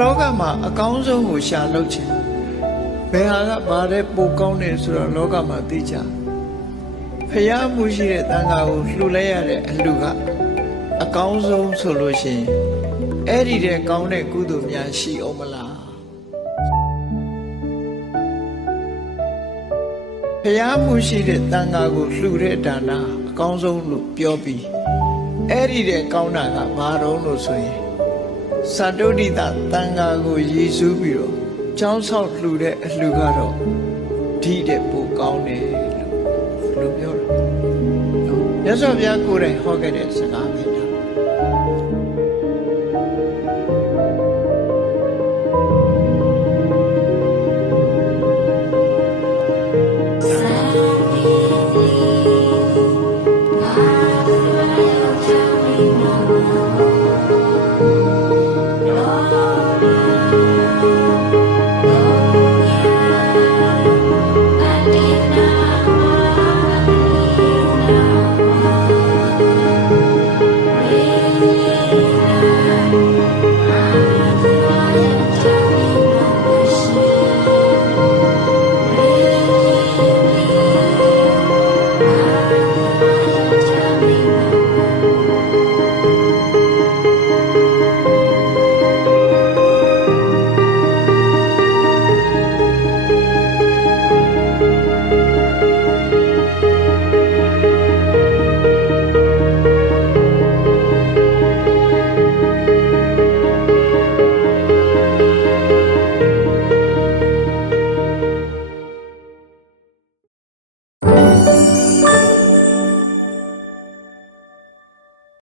လောကမှာအကောင်းဆုံးကိုရှာလုပ်ချင်ဘယ်ဟာကဘာတဲ့ပိုကောင်းတယ်ဆိုတော့လောကမှာသိကြဖျားမှုရှိတဲ့တန်ခါကိုလှူလိုက်ရတဲ့အလှူကအကောင်းဆုံးဆိုလို့ရှိရင်အဲ့ဒီတဲ့ကောင်းတဲ့ကုသိုလ်များရှိအောင်မလားဖျားမှုရှိတဲ့တန်ခါကိုလှူတဲ့ဒါနအကောင်းဆုံးလို့ပြောပြီးအဲ့ဒီတဲ့ကောင်းတာကဘာတော့လို့ဆိုရင်စာတုဒ္ဓိတတန်ခါကိုရည်စူးပြီးတော့ကျောင်းဆောက်လှူတဲ့အလှူကတော့ဒီတဲ့ပိုကောင်းတယ်လို့ပြောတာမြတ်စွာဘုရားကိုယ်တိုင်ဟောခဲ့တဲ့စကားပဲ